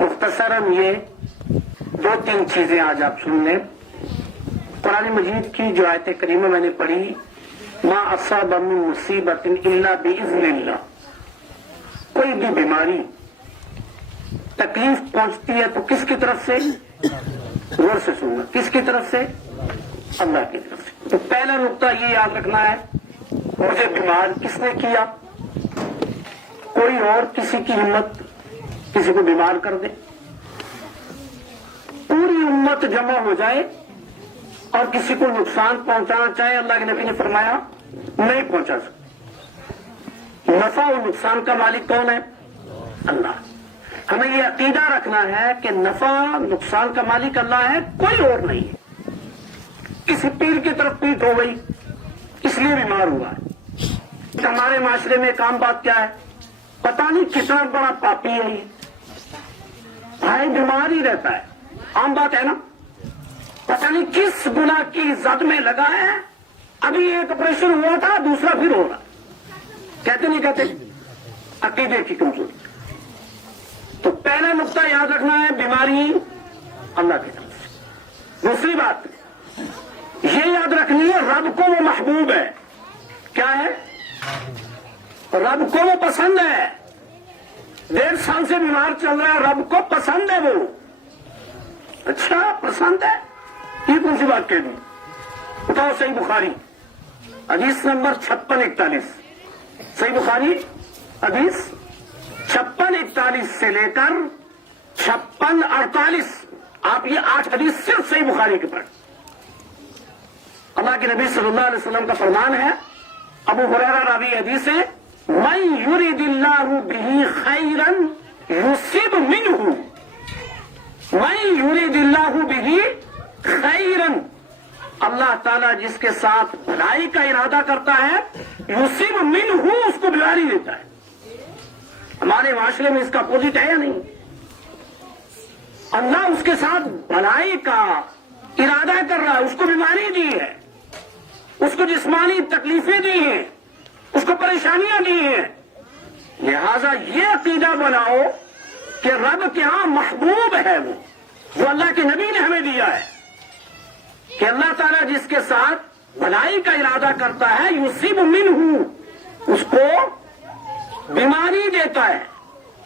مختصراً یہ دو تین چیزیں آج آپ سن لیں. قرآن مجید کی جو آیت کریمہ میں نے پڑھی، ما اصاب من مصیبت الا باذن اللہ، کوئی بھی بیماری تکلیف پہنچتی ہے تو کس کی طرف سے؟ غور سے سننا، کس کی طرف سے؟ اللہ کی طرف سے. تو پہلا نقطہ یہ یاد رکھنا ہے، مجھے بیمار کس نے کیا؟ کوئی اور کسی کی ہمت کسی کو بیمار کر دے، پوری امت جمع ہو جائے اور کسی کو نقصان پہنچانا چاہے، اللہ کے نبی نے فرمایا نہیں پہنچا سکتا. نفع اور نقصان کا مالک کون ہے؟ اللہ. ہمیں یہ عقیدہ رکھنا ہے کہ نفع نقصان کا مالک اللہ ہے، کوئی اور نہیں ہے. کسی پیر کی طرف پیٹ ہو گئی اس لیے بیمار ہوا ہے. ہمارے معاشرے میں ایک عام بات کیا ہے، پتہ نہیں کتنا بڑا پاپی ہے یہ، بھائی بیمار ہی رہتا ہے. عام بات ہے نا، پتہ نہیں کس گناہ کی زد میں لگا ہے، ابھی ایک آپریشن ہوا تھا دوسرا پھر ہو رہا. کہتے نہیں کہتے؟ عقیدے کی کمزوری. تو پہلا نقطہ یاد رکھنا ہے، بیماری اللہ کی طرف سے. دوسری بات یہ یاد رکھنی ہے، رب کو وہ محبوب ہے. کیا ہے؟ رب کو وہ پسند ہے. 1.5 سال سے بیمار چل رہا ہے، رب کو پسند ہے وہ. اچھا پسند ہے، یہ کون سی بات کہہ دی؟ بتاؤ. صحیح بخاری حدیث نمبر 5641، صحیح بخاری حدیث 5641 سے لے کر 5648، آپ یہ 8 حدیث صرف صحیح بخاری کے پڑھ. اللہ کے نبی صلی اللہ علیہ وسلم کا فرمان ہے، ابو ہریرہ راوی حدیث ہے، من یرید اللہ بہ خیرا یصب منہ، من یرید اللہ بہ خیرا، اللہ تعالیٰ جس کے ساتھ بھلائی کا ارادہ کرتا ہے، یصب منہ، اس کو بیماری دیتا ہے. ہمارے معاشرے میں اس کا اپوزٹ ہے یا نہیں؟ اللہ اس کے ساتھ بھلائی کا ارادہ کر رہا ہے، اس کو بیماری دی ہے، اس کو جسمانی تکلیفیں دی ہیں، اس کو پریشانیاں دی ہیں. لہذا یہ عقیدہ بناؤ کہ رب کے ہاں محبوب ہے وہ، جو اللہ کے نبی نے ہمیں دیا ہے، کہ اللہ تعالیٰ جس کے ساتھ بھلائی کا ارادہ کرتا ہے، یصیب منہ، اس کو بیماری دیتا ہے،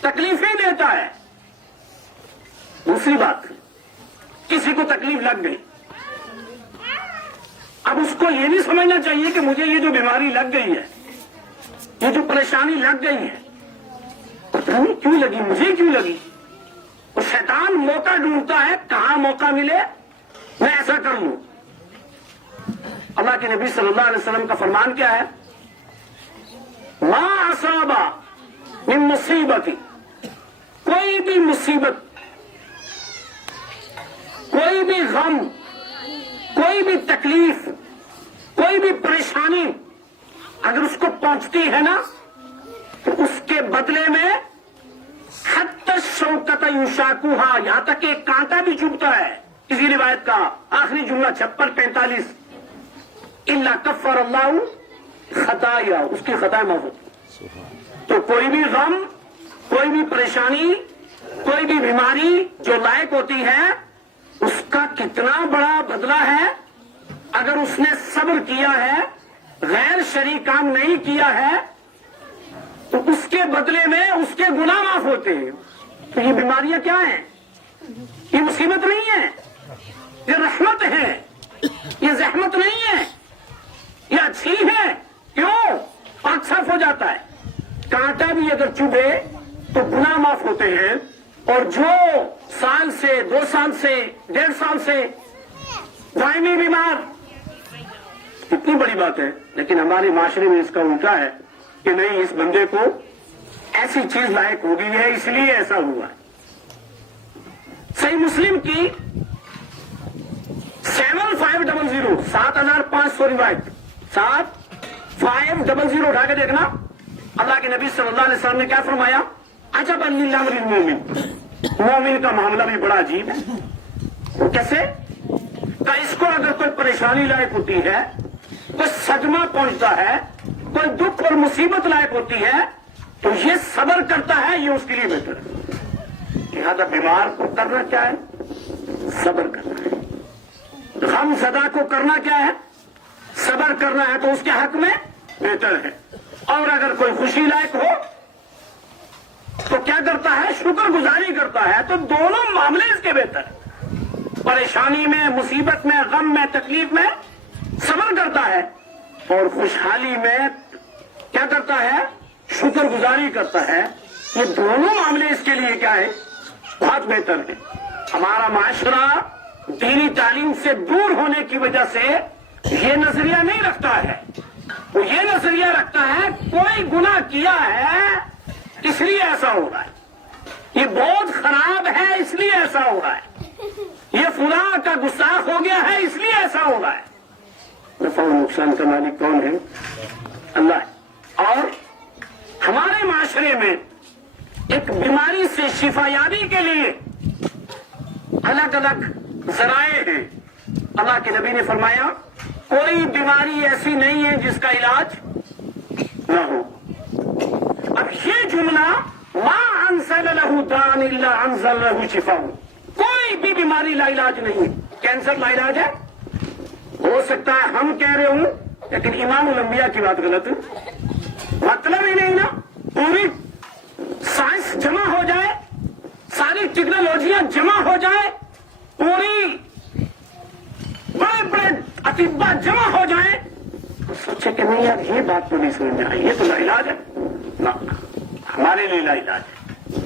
تکلیفیں دیتا ہے. دوسری بات، کسی کو تکلیف لگ گئی، اب اس کو یہ نہیں سمجھنا چاہیے کہ مجھے یہ جو بیماری لگ گئی ہے، یہ جو پریشانی لگ گئی ہے، پتہ نہیں کیوں لگی، مجھے کیوں لگی. اور شیطان موقع ڈھونڈتا ہے، کہاں موقع ملے میں ایسا کر لوں. اللہ کے نبی صلی اللہ علیہ وسلم کا فرمان کیا ہے، ما اصاب من مصیبت، کوئی بھی مصیبت، کوئی بھی غم، کوئی بھی تکلیف، کوئی بھی پریشانی اگر اس کو پہنچتی ہے نا، تو اس کے بدلے میں حتی الشوکۃ یشاکوہا، یہاں تک کہ ایک کانٹا بھی چبھتا ہے. کسی روایت کا آخری جملہ 5645، الا کفر اللہ خطایا، اس کی خطائیں معاف ہوتی. تو کوئی بھی غم، کوئی بھی پریشانی، کوئی بھی بیماری جو لائق ہوتی ہے، اس کا کتنا بڑا بدلہ ہے. اگر اس نے صبر کیا ہے، غیر شرعی کام نہیں کیا ہے، تو اس کے بدلے میں اس کے گناہ معاف ہوتے ہیں. تو یہ بیماریاں کیا ہیں؟ یہ مصیبت نہیں ہے، یہ رحمت ہے، یہ زحمت نہیں ہے، یہ اچھی ہے. کیوں؟ پاک صاف ہو جاتا ہے. کانٹا بھی اگر چبھے تو گناہ معاف ہوتے ہیں، اور جو سال سے 2 سال سے 1.5 سال سے دائمی بیمار، اتنی بڑی بات ہے. لیکن ہمارے معاشرے میں اس کا الٹا ہے کہ نہیں، اس بندے کو ایسی چیز لائق ہو گئی ہے اس لیے ایسا ہوا ہے. صحیح مسلم کی 7500 7500 روایت، 7500 اٹھا کے دیکھنا. اللہ کے نبی صلی اللہ علیہ وسلم نے کیا فرمایا، عجبا لامر المومن، مومن کا معاملہ بھی بڑا عجیب ہے. وہ کیسے؟ کہ اس کو اگر کوئی پریشانی لائق ہوتی ہے، کوئی صدمہ پہنچتا ہے، کوئی دکھ اور مصیبت لائق ہوتی ہے، تو یہ صبر کرتا ہے، یہ اس کے لیے بہتر ہے. لہذا بیمار کو کرنا کیا ہے؟ صبر کرنا ہے. غم زدہ کو کرنا کیا ہے؟ صبر کرنا ہے. تو اس کے حق میں بہتر ہے. اور اگر کوئی خوشی لائق ہو تو کیا کرتا ہے؟ شکر گزاری کرتا ہے. تو دونوں معاملے اس کے بہتر ہیں. پریشانی میں، مصیبت میں، غم میں، تکلیف میں صبر کرتا ہے، اور خوشحالی میں کیا کرتا ہے؟ شکر گزاری کرتا ہے. یہ دونوں معاملے اس کے لیے کیا ہے؟ بہت بہتر ہے. ہمارا معاشرہ دینی تعلیم سے دور ہونے کی وجہ سے یہ نظریہ نہیں رکھتا ہے. وہ یہ نظریہ رکھتا ہے کوئی گناہ کیا ہے اس لیے ایسا ہو رہا ہے، یہ بہت خراب ہے اس لیے ایسا ہو رہا ہے، یہ فلاں کا گستاخ ہو گیا ہے اس لیے ایسا ہو رہا ہے. نفع و نقصان کا مالک کون ہے؟ اللہ ہے. اور ہمارے معاشرے میں ایک بیماری سے شفا یابی کے لیے الگ الگ ذرائع ہیں. اللہ کے نبی نے فرمایا کوئی بیماری ایسی نہیں ہے جس کا علاج نہ ہو. اب یہ جملہ ما انزل له داء الا انزل له شفاء، کوئی بھی بیماری لا علاج نہیں ہے. کینسر لا علاج ہے؟ ہو سکتا ہے ہم کہہ رہے ہوں، لیکن امام الانبیاء کی بات غلط ہے. مطلب ہی نہیں نا. پوری سائنس جمع ہو جائے، ساری ٹیکنالوجیاں جمع ہو جائے، پوری بڑے بڑے اطباء جمع ہو جائیں، تو سوچے کہ نہیں یار یہ بات تو نہیں سمجھ میں آئی، یہ تو لا علاج ہے. نا، ہمارے لیے لا علاج ہے.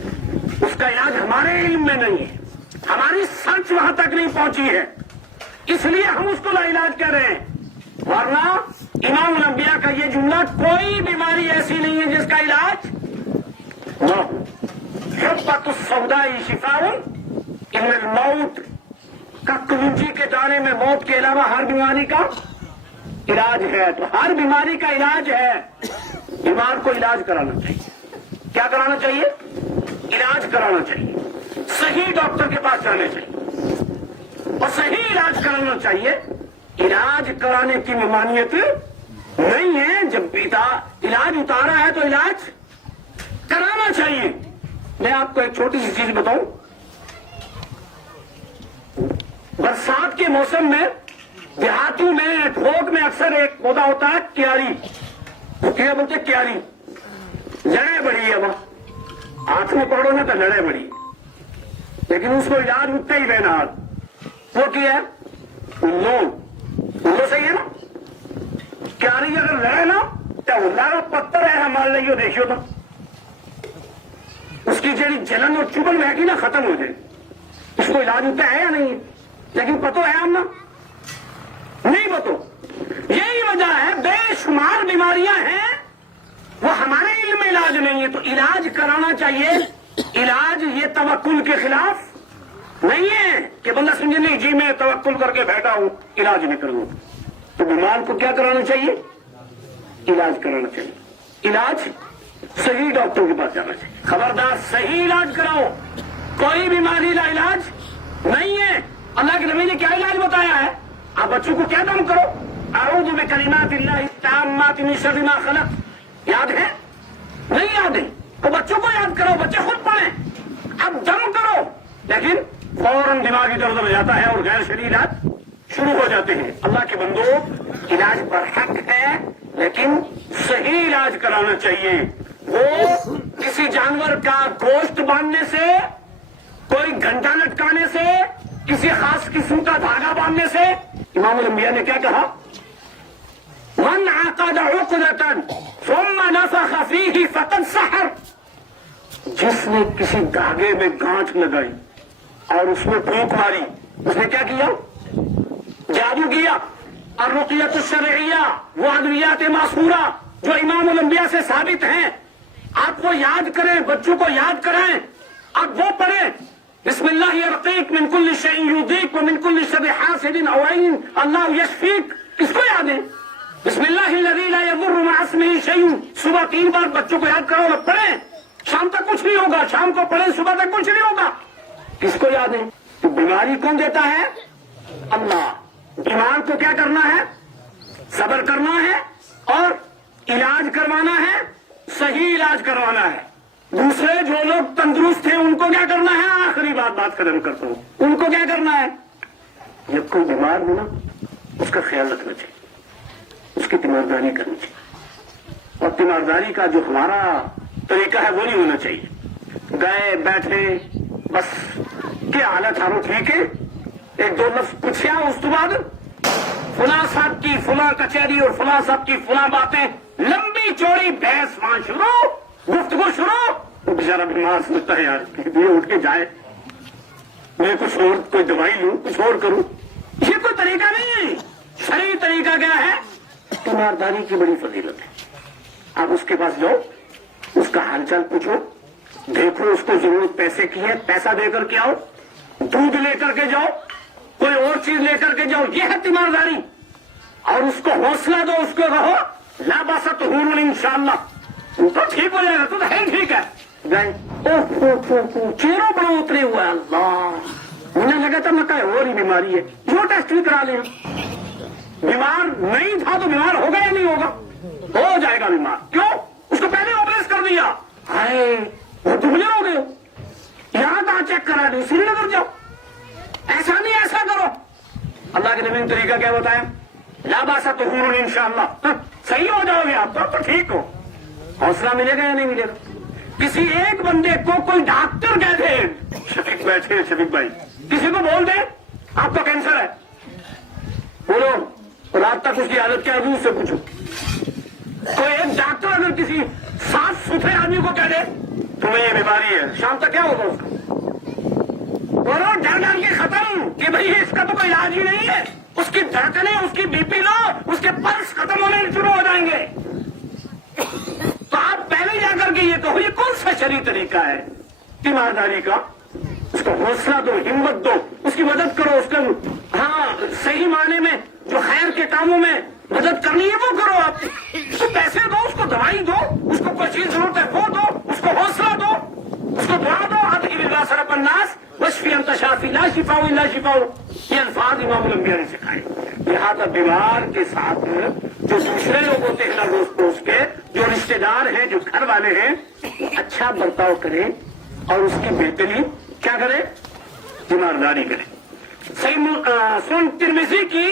اس کا علاج ہمارے علم میں نہیں ہے، ہماری سرچ وہاں تک نہیں پہنچی ہے، اس لیے ہم اس کو لا علاج کہہ رہے ہیں. ورنہ امام الانبیاء کا یہ جملہ کوئی بیماری ایسی نہیں ہے جس کا علاج نہ ہو. حبۃ السوداء شفاء ان الموت، کا کلونجی کے دانے میں موت کے علاوہ ہر بیماری کا علاج ہے. تو ہر بیماری کا علاج ہے. بیمار کو علاج کرانا چاہیے. کیا کرانا چاہیے؟ علاج کرانا چاہیے. صحیح ڈاکٹر کے پاس جانا چاہیے اور صحیح علاج کرانا چاہیے. علاج کرانے کی ممانعت نہیں ہے. جب علاج اتارا ہے تو علاج کرانا چاہیے. میں آپ کو ایک چھوٹی سی چیز بتاؤں. برسات کے موسم میں دیہاتوں میں ٹھوک میں اکثر ایک پودا ہوتا ہے کیاری. کیا بولتے؟ کیاری. لڑے بڑی ہے وہاں، ہاتھ میں پکڑو نا تو لڑے بڑی، لیکن اس کو علاج اٹھتا ہی رہنا. وہ کیا ہے؟ الو صحیح ہے نا. کیاری اگر لڑے نا تو لڑا پتھر ہے مان لئیو دیکھو تو اس کی جڑی جلن اور چبن بہتی نا ختم ہو جائے. اس کو علاج ہوتا ہے یا نہیں؟ لیکن پتو ہے ہم نا نہیں پتو. یہی وجہ ہے بے شمار بیماریاں ہیں وہ ہمارے علم میں علاج نہیں ہے. تو علاج کرانا چاہیے. علاج یہ توکل کے خلاف نہیں ہے کہ بندہ سمجھے نہیں جی میں توکل کر کے بیٹھا ہوں علاج نہیں کروں. تو بیمار کو کیا کرانا چاہیے؟ علاج کرانا چاہیے. علاج صحیح ڈاکٹر کے پاس جانا چاہیے. خبردار صحیح علاج کراؤ. کوئی بیماری لا علاج نہیں ہے. اللہ کے نبی نے کیا علاج بتایا ہے؟ آپ بچوں کو کیا کام کرو؟ اعوذ بکلمات اللہ التامات من شر ما خلق. یاد ہے؟ نہیں یاد ہے تو بچوں کو یاد کرو، بچے خود پڑھیں. اب دم کرو، لیکن فوراً دماغی درد ہو جاتا ہے اور غیر شرعی علاج شروع ہو جاتے ہیں. اللہ کے بندو، علاج پر حق ہے لیکن صحیح علاج کرانا چاہیے. وہ کسی جانور کا گوشت باندھنے سے، کوئی گھنٹا لٹکانے سے، کسی خاص قسم کا دھاگا باندھنے سے. امام الانبیاء نے کیا کہا؟ من عقد عقدة ثم نفخ فيه فقد سحر. جس نے کسی دھاگے میں گانٹھ لگائی اور اس میں پھونک ماری، اس نے کیا کیا؟ جادو کیا. الرقیۃ الشرعیہ، وہ ادویات معصورہ جو امام الانبیاء سے ثابت ہیں، آپ وہ یاد کریں، بچوں کو یاد کرائیں، آپ وہ پڑھیں. بسم اللہ یرقیک من کل شیء یؤذیک ومن کل شر حاسد او عین اللہ یشفیک. کس کو یاد ہے؟ بسم اللہ الذی لا یضر مع اسمہ شیء. صبح 3 بار بچوں کو یاد کرو اور پڑھیں. شام تک کچھ نہیں ہوگا، شام کو پڑھیں، صبح تک کچھ نہیں ہوگا. کس کو یاد ہے؟ تو بیماری کون دیتا ہے؟ اللہ. بیمار کو کیا کرنا ہے؟ صبر کرنا ہے اور علاج کروانا ہے، صحیح علاج کروانا ہے. دوسرے جو لوگ تندرست ہیں ان کو کیا کرنا ہے؟ آخری بات ختم کرتا ہوں، ان کو کیا کرنا ہے؟ جب کوئی بیمار ہو نا اس کا خیال رکھنا چاہیے، اس کی تیمارداری کرنی چاہیے، اور تیمارداری کا جو ہمارا طریقہ ہے وہ نہیں ہونا چاہیے گئے بیٹھے بس کیا حالت ہارو ٹھیک ہے، ایک دو لفظ پوچھا اس کے بعد فلاں صاحب کی فلاں کچہری اور فلاں صاحب کی فلاں باتیں، لمبی چوڑی بحث وہاں شروع، گفتگو شروع. وہ بیچارہ بیمار سمجھتا ہے یار یہ اٹھ کے جائے، میں کچھ اور کوئی دوائی لوں، کچھ اور کروں. یہ کوئی طریقہ نہیں ہے. شرعی طریقہ کیا ہے؟ تیمارداری کی بڑی فضیلت ہے. آپ اس کے پاس جاؤ، اس کا حال چال پوچھو، دیکھو اس کو ضرورت پیسے کی ہے، پیسہ دے کر کے آؤ، دودھ لے کر کے جاؤ، کوئی اور چیز لے کر کے جاؤ. یہ ہے تیمارداری. اور اس کو حوصلہ دو، اس کو کہو لا باس طہور انشاءاللہ، تو ٹھیک ہو جائے گا، تو ہے ٹھیک ہے. گئے چہروں بڑا اترے ہوا ہے، اللہ مجھے لگا تھا میں کہیں اور ہی بیماری ہے، جو ٹیسٹ بھی کرا لیں. بیمار نہیں تھا تو بیمار ہوگا یا نہیں ہوگا؟ ہو جائے گا بیمار. کیوں؟ اس کو پہلے آپریٹ کر دیا. ہائے وہ دبلے ہو گئے، یہاں کہاں چیک کرا دیں، سری نگر جاؤ. ایسا نہیں، ایسا کرو. اللہ کے نبی نے طریقہ کیا بتایا؟ لا باس طہور انشاءاللہ. صحیح ہو جاؤ گے آپ تو ٹھیک ہو. حوصلہ ملے گا یا نہیں ملے گا؟ کسی ایک بندے کو کوئی ڈاکٹر کہہ دے، شفیق بیٹھے شفیق بھائی، کسی کو بول دے آپ کا کینسر ہے، بولو رات تک اس کی حالت کیا ہے اس سے پوچھو. کوئی ایک ڈاکٹر اگر کسی صاف ستھرے آدمی کو کہہ دے تمہیں یہ بیماری ہے، شام تک کیا ہوگا اس کا؟ بولو ڈر ڈر کے ختم کہ بھائی اس کا تو کوئی علاج ہی نہیں ہے. اس کی دھڑکنیں، اس کی بی پی لو، اس کے پلس ختم ہونے شروع ہو جائیں گے. تو آپ پہلے جا کر کے یہ کہو یہ کون سا شرعی طریقہ ہے تیمارداری کا؟ اس کو حوصلہ دو، ہمت دو، اس کی مدد کرو، اس کا ہاں صحیح معنی میں جو خیر کے کاموں میں مدد کرنی ہے وہ کرو. آپ اس کو پیسے دو، اس کو دوائی دو، اس کو کوئی چیز ضرورت ہے وہ دو، اس کو حوصلہ دو، اس کو دعا دو. ادعی باللہ رب الناس واشفی انت شافی لا شفاء الا شفاء. یہ الفاظ امام الانبیاء نے سکھائے. لہٰذا بیمار کے ساتھ جو دوسرے لوگ ہوتے ہیں روز پڑوس کے، جو رشتے دار ہیں، جو گھر والے ہیں، اچھا برتاؤ کریں اور اس کی بہتری کیا کریں؟ تیمارداری کریں. سنن ترمذی کی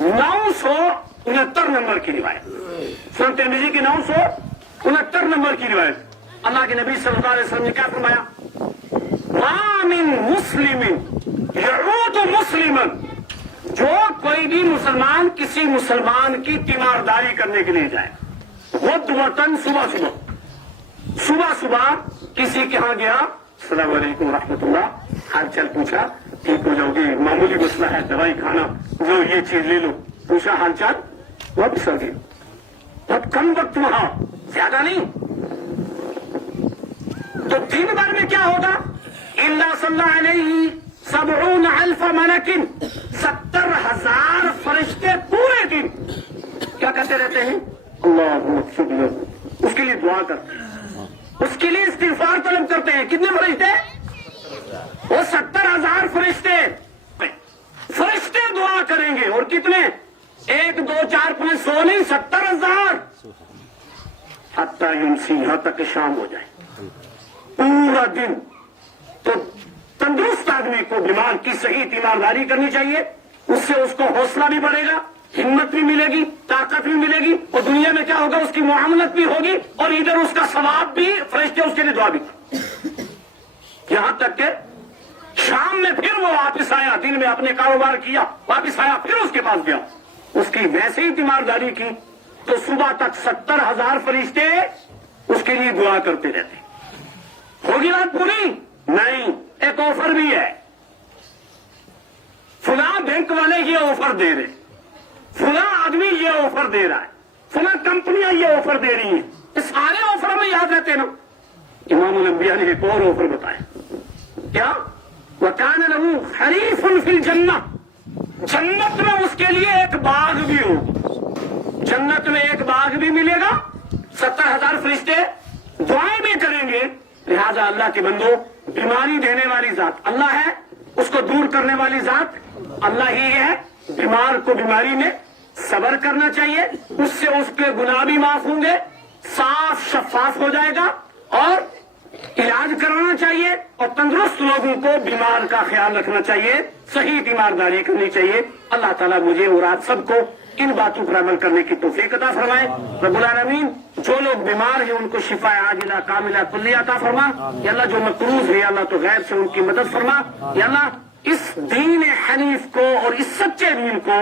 969 نمبر کی روایت، سنن ترمذی کی 969 نمبر کی روایت. اللہ کے نبی صلی اللہ علیہ وسلم نے کیا فرمایا؟ ما من مسلم یعود مسلما، جو کوئی بھی مسلمان کسی مسلمان کی تیمارداری کرنے کے لیے جائے، غدوۃً صبح صبح کسی کے ہاں گیا، السلام علیکم ورحمۃ اللہ، حال چال پوچھا، ٹھیک ہو جاؤ گے، معمولی مسئلہ ہے، دوائی کھانا، جو یہ چیز لے لو، پوچھا حال چال، واپس آ گئے. بہت کم وقت وہاں، زیادہ نہیں. تو دن بھر میں کیا ہوگا؟ الا صلی اللہ علیہ 70,000 ملک، 70,000 فرشتے پورے دن کیا کرتے رہتے ہیں؟ اللہ اکبر. اس کے لیے دعا کرتے ہیں، اس کے لیے استغفار طلب کرتے ہیں. کتنے فرشتے؟ وہ 70,000 فرشتے دعا کریں گے. اور کتنے؟ 1 2 4 5 100 نہیں، 70,000. حتی یمسی، یہاں تک کہ شام ہو جائے، پورا دن. تو تندرست آدمی کو بیمار کی صحیح تیمارداری کرنی چاہیے. اس سے اس کو حوصلہ بھی بڑھے گا، ہمت بھی ملے گی، طاقت بھی ملے گی، اور دنیا میں کیا ہوگا؟ اس کی معاملت بھی ہوگی، اور ادھر اس کا ثواب بھی، فرشتے اس کے لیے دعا بھی. یہاں تک کہ شام میں پھر وہ واپس آیا، دن میں اپنے کاروبار کیا، واپس آیا، پھر اس کے پاس گیا، اس کی ویسے ہی تیمارداری کی، تو صبح تک 70,000 فرشتے اس کے لیے دعا کرتے رہتے. ہوگی بات پوری؟ نہیں. ایک آفر بھی ہے، فلاں بینک والے یہ آفر دے رہے، فلاں آدمی یہ آفر دے رہا ہے، فلاں کمپنیاں یہ آفر دے رہی ہیں. اس سارے آفر میں یاد رہتے نا. امام الانبیاء نے ایک اور آفر بتایا، کیا؟ وَكَانَ لَهُ حَرِيفٌ فِي الْجَنَّةِ، جنت میں اس کے لیے ایک باغ بھی ہو. جنت میں ایک باغ بھی ملے گا، 70,000 فرشتے دعائیں بھی کریں گے. لہذا اللہ کے بندو، بیماری دینے والی ذات اللہ ہے، اس کو دور کرنے والی ذات اللہ ہی ہے. بیمار کو بیماری میں صبر کرنا چاہیے، اس سے اس کے گناہ بھی معاف ہوں گے، صاف شفاف ہو جائے گا، اور علاج کروانا چاہیے اور تندرست لوگوں کو بیمار کا خیال رکھنا چاہیے، صحیح بیمارداری کرنی چاہیے۔ اللہ تعالیٰ مجھے اور آپ سب کو ان باتوں پر عمل کرنے کی توفیق عطا فرمائے۔ رب العالمین جو لوگ بیمار ہیں ان کو شفا عاجلہ کاملہ کلیہ عطا فرما۔ یا اللہ جو مقروض ہے اللہ تو غیر سے ان کی مدد فرما۔ یا اللہ اس دین حنیف کو اور اس سچے دین کو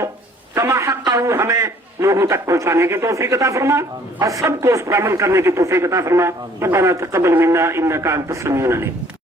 کما حقہ ہمیں لوگوں تک پہنچانے کی توفیق عطا فرما اور سب کو اس پر عمل کرنے کی توفیق عطا فرما۔ ربنا تقبل منا انک انت السمیع العلیم۔